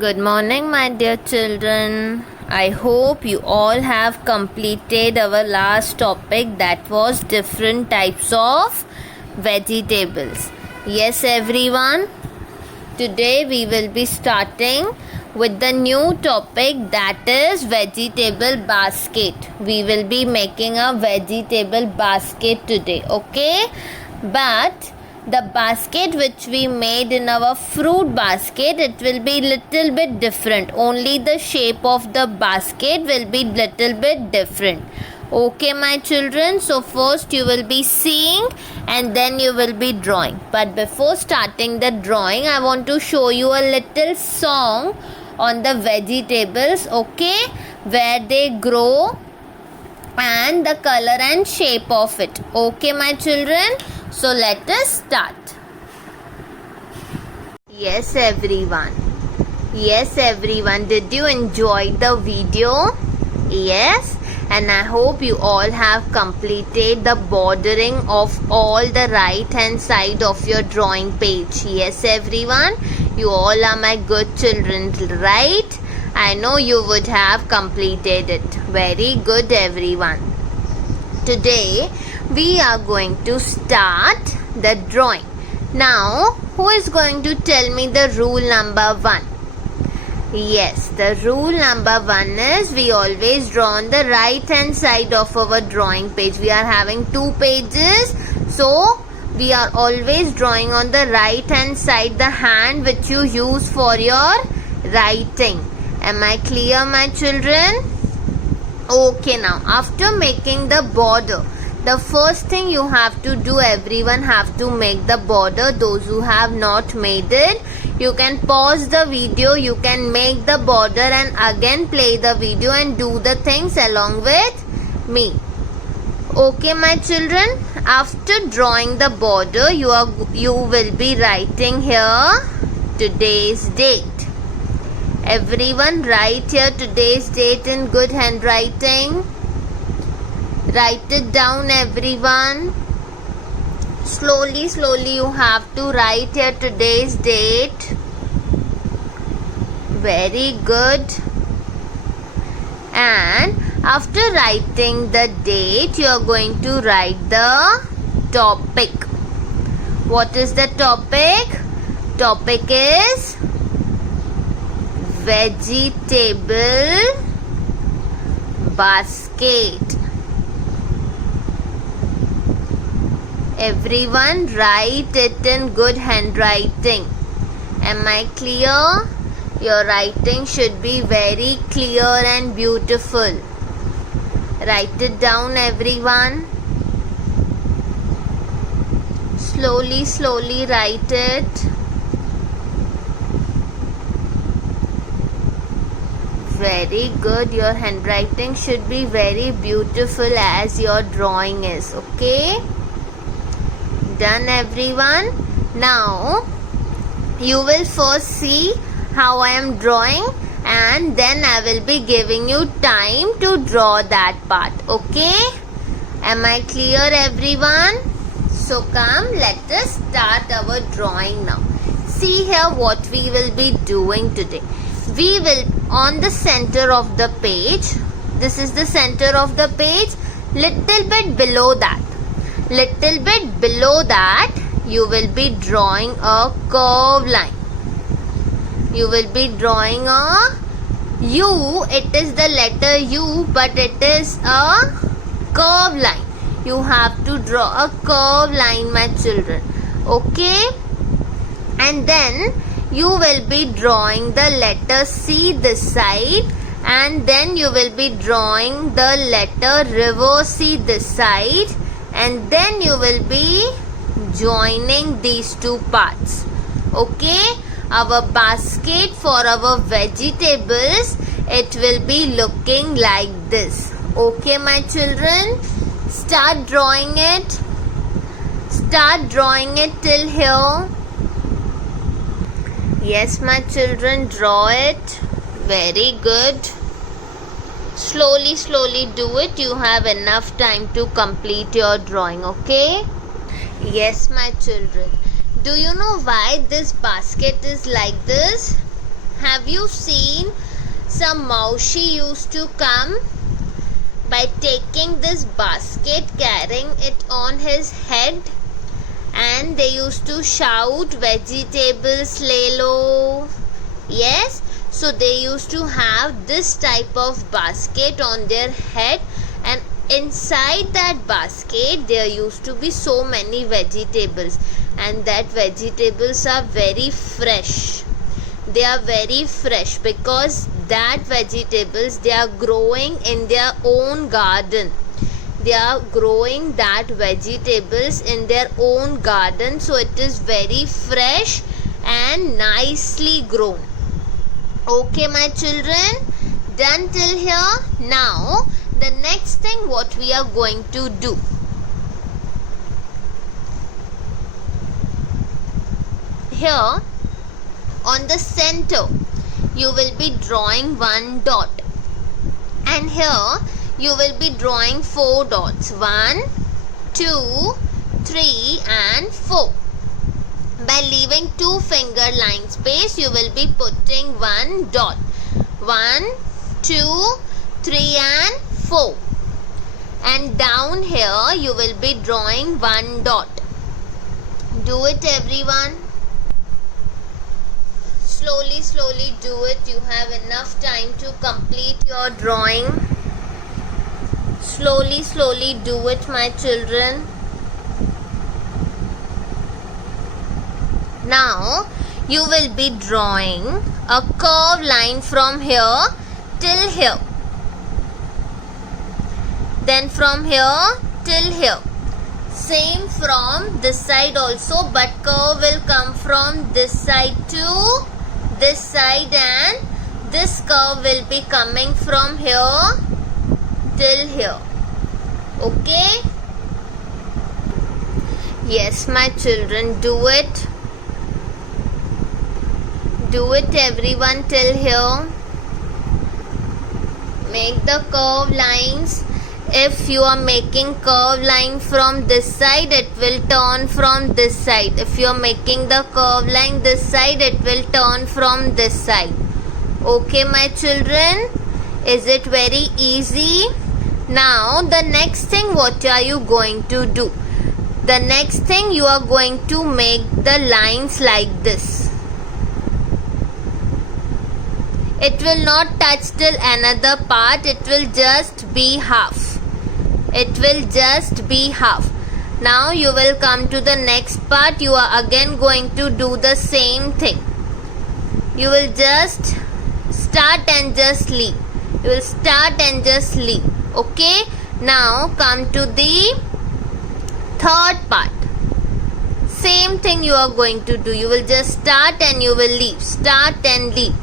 Good morning, my dear children. I hope you all have completed our last topic, that was different types of vegetables. Yes, everyone. Today we will be starting with the new topic, that is vegetable basket. We will be making a vegetable basket today, okay? But the basket which we made in our fruit basket, it will be little bit different. Only the shape of the basket will be little bit different. Okay, my children, so first you will be seeing and then you will be drawing. But before starting the drawing, I want to show you a little song on the vegetables, okay, where they grow and the color and shape of it. Okay, my children, so let us start. Yes, everyone, did you enjoy the video? Yes, and I hope you all have completed the bordering of all the right hand side of your drawing page. Yes, everyone, you all are my good children, right? I know you would have completed it. Very good, everyone. Today we are going to start the drawing. Now, who is going to tell me the rule number 1? Yes, the rule number 1 is we always draw on the right hand side of our drawing page. We are having 2 pages, so we are always drawing on the right hand side, the hand which you use for your writing. Am I clear, my children? Okay, now after making the border, the first thing you have to do, everyone have to make the border. Those who have not made it, you can pause the video, you can make the border and again play the video and do the things along with me. Okay, my children, after drawing the border, you will be writing here today's date. Everyone write here today's date in good handwriting. Write it down, everyone. Slowly you have to write here today's date. Very good. And after writing the date, you are going to write the topic. What is the topic? Topic is vegetable basket. Everyone write it in good handwriting. Am I clear? Your writing should be very clear and beautiful. Write it down, everyone. Slowly write it. Very good. Your handwriting should be very beautiful as your drawing is. Okay? Done, everyone. Now you will first see how I am drawing and then I will be giving you time to draw that part. Okay? Am I clear, everyone? So come, let us start our drawing now. See here what we will be doing today. We will, on the center of the page, this is the center of the page, little bit below that, you will be drawing a curved line. You will be drawing a U. It is the letter U, but it is a curved line. You have to draw a curved line, my children. Okay? And then you will be drawing the letter C this side, and then you will be drawing the letter reverse C this side, and then you will be joining these two parts. Okay? Our basket for our vegetables, it will be looking like this. Okay, my children? Start drawing it. Start drawing it till here. Yes, my children, draw it. Very good. Slowly do it. You have enough time to complete your drawing. Okay? Yes, my children. Do you know why this basket is like this? Have you seen some Maushi used to come by taking this basket, carrying it on his head, and they used to shout vegetables lelo. Yes, so they used to have this type of basket on their head, and inside that basket there used to be so many vegetables, and that vegetables are very fresh. They are very fresh because that vegetables they are growing in their own garden. They are growing that vegetables in their own garden, so it is very fresh and nicely grown. Okay, my children, done till here. Now the next thing what we are going to do, here on the center you will be drawing one dot, and here you will be drawing 4 dots. 1, 2, 3 and 4. By leaving 2 finger line space, you will be putting 1 dot. 1, 2, 3 and 4. And down here you will be drawing 1 dot. Do it, everyone. Slowly do it. You have enough time to complete your drawing. Slowly do it, my children. Now you will be drawing a curved line from here till here, then from here till here. Same from this side also, but curve will come from this side to this side, and this curve will be coming from here till here. Okay? Yes, my children, do it. Do it, everyone, till here. Make the curve lines. If you are making curve line from this side, it will turn from this side. If you are making the curve line this side, it will turn from this side. Okay, my children? Is it very easy? Now, the next thing, what are you going to do? The next thing, you are going to make the lines like this. It will not touch till another part. It will just be half. It will just be half. Now you will come to the next part. You are again going to do the same thing. You will just start and just leave. You will start and just leave. Okay? Now come to the third part. Same thing you are going to do. You will just start and you will leave. Start and leave.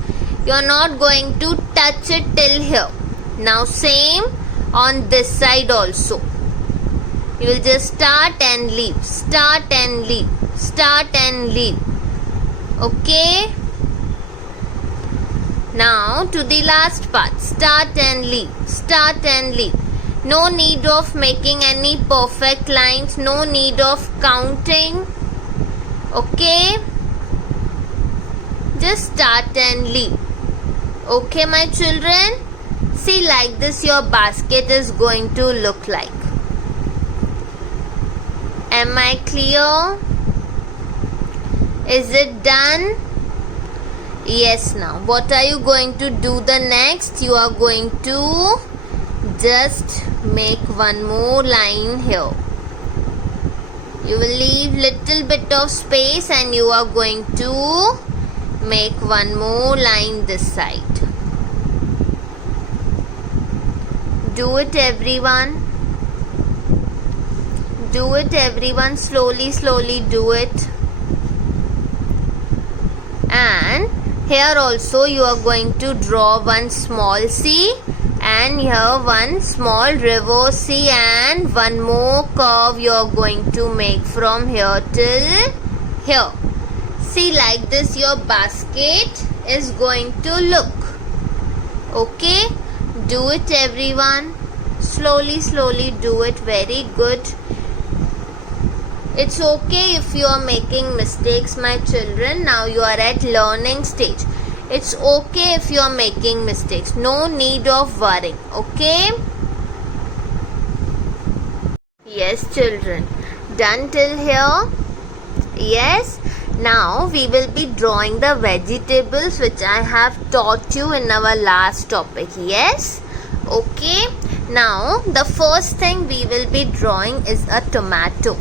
You are not going to touch it till here. Now same on this side also. You will just start and leave. Start and leave. Start and leave. Okay? Now to the last part. Start and leave. Start and leave. No need of making any perfect lines. No need of counting. Okay? Just start and leave. Okay, my children? See, like this your basket is going to look like. Am I clear? Is it done? Yes. Now what are you going to do the next? You are going to just make one more line here. You will leave little bit of space and you are going to make one more line this side. Do it, everyone. Do it, everyone. Slowly do it. And here also you are going to draw one small C, and here one small reverse C, and one more curve you are going to make from here till here. See, like this your basket is going to look. Okay? Do it, everyone. Slowly do it. Very good. It's okay if you are making mistakes, my children. Now you are at learning stage. It's okay if you are making mistakes. No need of worrying. Okay? Yes, children. Done till here? Yes. Now we will be drawing the vegetables which I have taught you in our last topic. Yes? Okay. Now the first thing we will be drawing is a tomato.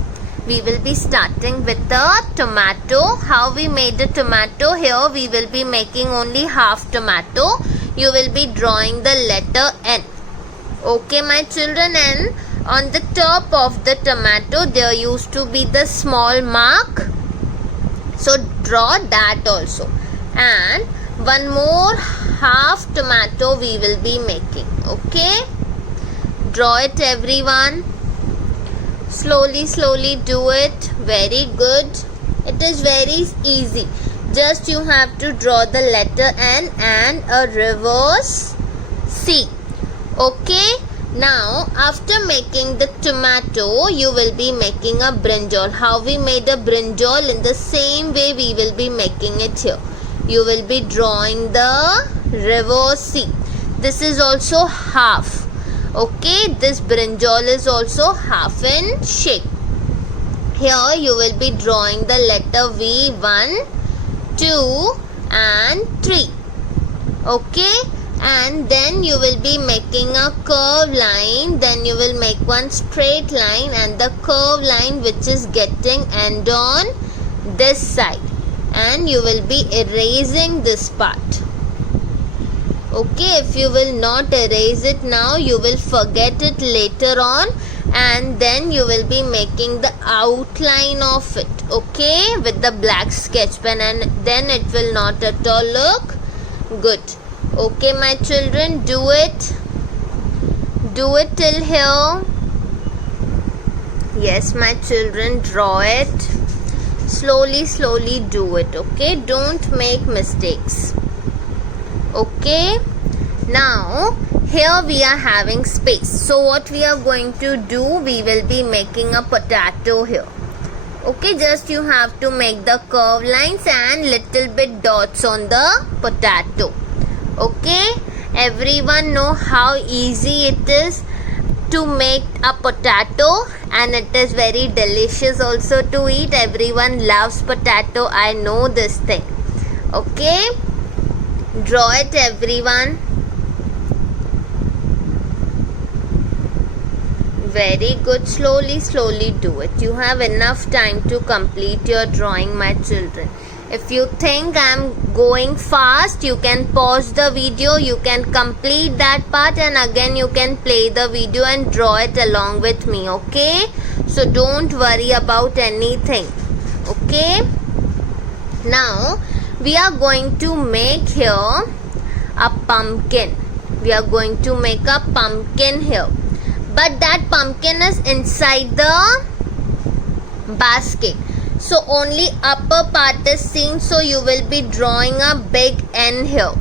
We will be starting with the tomato. How we made the tomato? Here we will be making only half tomato. You will be drawing the letter N. Okay, my children, and on the top of the tomato there used to be the small mark. So draw that also. And one more half tomato we will be making. Okay? Draw it, everyone. Slowly do it. Very good. It is very easy. Just you have to draw the letter N and a reverse C. Okay? Now after making the tomato, you will be making a brinjal. How we made a brinjal? In the same way we will be making it here. You will be drawing the reverse C. This is also half. Okay, this brinjal is also half in shape. Here you will be drawing the letter V, 1, 2 and 3. Okay, and then you will be making a curved line. Then you will make one straight line and the curved line which is getting end on this side. And you will be erasing this part. Okay, if you will not erase it now, you will forget it later on, and then you will be making the outline of it, okay, with the black sketch pen, and then it will not at all look good. Okay, my children, do it till here. Yes, my children, draw it. Slowly do it. Okay, don't make mistakes. Okay, now here we are having space. So what we are going to do, we will be making a potato here. Okay, just you have to make the curved lines and little bit dots on the potato. Okay, everyone know how easy it is to make a potato, and it is very delicious also to eat. Everyone loves potato. I know this thing. Okay, draw it, everyone. Very good. Slowly do it. You have enough time to complete your drawing, my children. If you think I am going fast, you can pause the video, you can complete that part, and again you can play the video and draw it along with me. Okay, so don't worry about anything. Okay, now we are going to make here a pumpkin. We are going to make a pumpkin here, but that pumpkin is inside the basket, so only upper part is seen. So you will be drawing a big N here.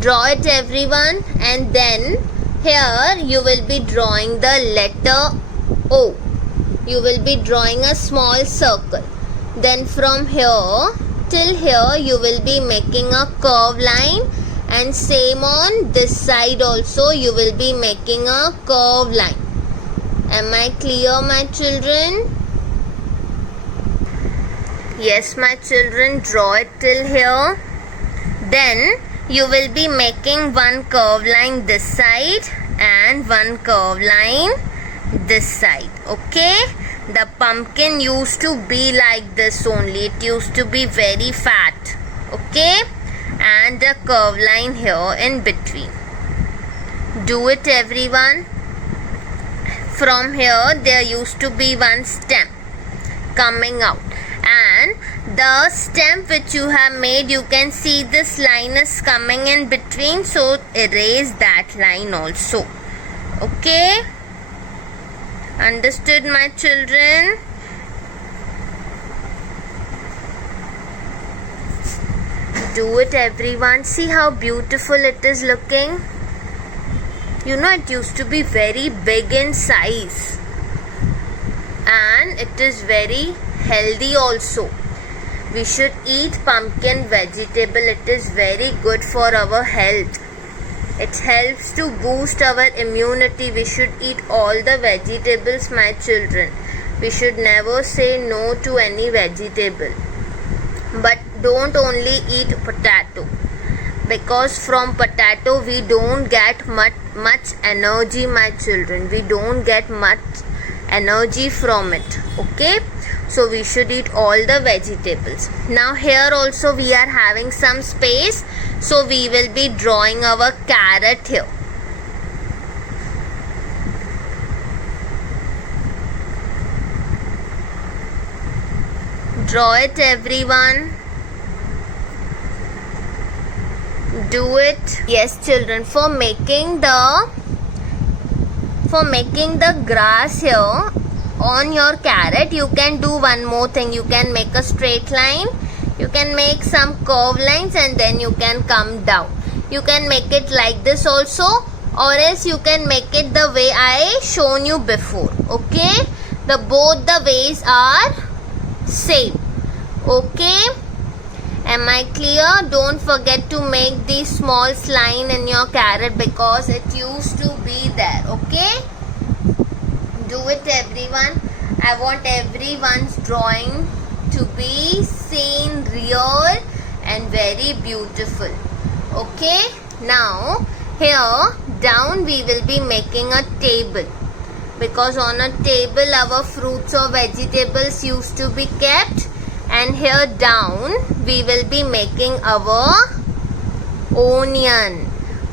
Draw it, everyone, and then here you will be drawing the letter O. You will be drawing a small circle. Then from here till here you will be making a curved line, and same on this side also you will be making a curved line. Am I clear, my children? Yes, my children, draw it till here. Then you will be making one curved line this side and one curved line this side. Okay, the pumpkin used to be like this only. It used to be very fat. Okay, and a curved line here in between. Do it, everyone. From here there used to be one stem coming out, and the stem which you have made, you can see this line is coming in between, so erase that line also. Okay, understood, my children? Do it, everyone. See how beautiful it is looking. You know, it used to be very big in size, and it is very healthy also. We should eat pumpkin vegetable. It is very good for our health. It helps to boost our immunity. We should eat all the vegetables, my children. We should never say no to any vegetable. But don't only eat potato, because from potato we don't get much energy, my children. We don't get much energy from it. Okay, so we should eat all the vegetables. Now here also we are having some space, so we will be drawing our carrot here. Draw it, everyone. Do it. Yes, children, for making the grass here on your carrot, you can do one more thing. You can make a straight line, you can make some curved lines, and then you can come down. You can make it like this also, or else you can make it the way I shown you before. Okay, both the ways are same. Okay, am I clear? Don't forget to make this small line in your carrot, because it used to be there. Okay, do it, everyone. I want everyone's drawing to be seen real and very beautiful. Okay, now here down we will be making a table, because on a table our fruits or vegetables used to be kept. And here down we will be making our onion.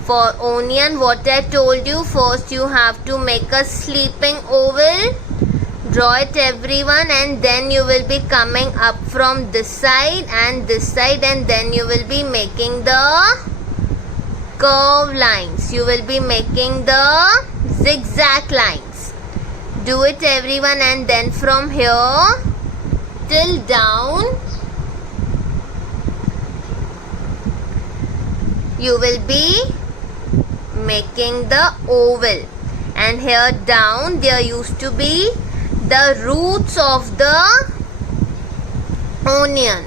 For onion, what I told you, first you have to make a sleeping oval. Draw it, everyone, and then you will be coming up from this side and this side, and then you will be making the curve lines. You will be making the zigzag lines. Do it, everyone, and then from here till down you will be making the oval, and here down there used to be the roots of the onion.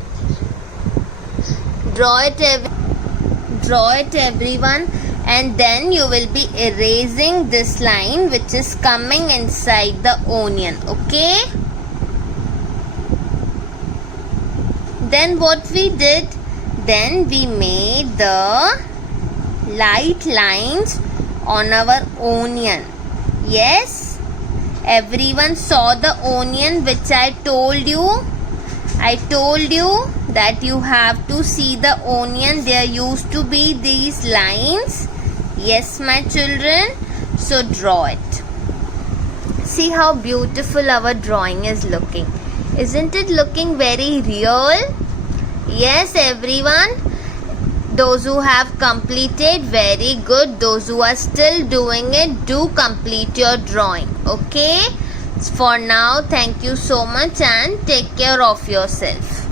Draw it, everyone, and then you will be erasing this line which is coming inside the onion. Okay, then what we did, then we made the light lines on our onion. Yes, everyone saw the onion which I told you. I told you that you have to see the onion. There used to be these lines. Yes, my children, so draw it. See how beautiful our drawing is looking. Isn't it looking very real? Yes, everyone. Those who have completed, very good. Those who are still doing it, do complete your drawing. Okay? For now, thank you so much and take care of yourself.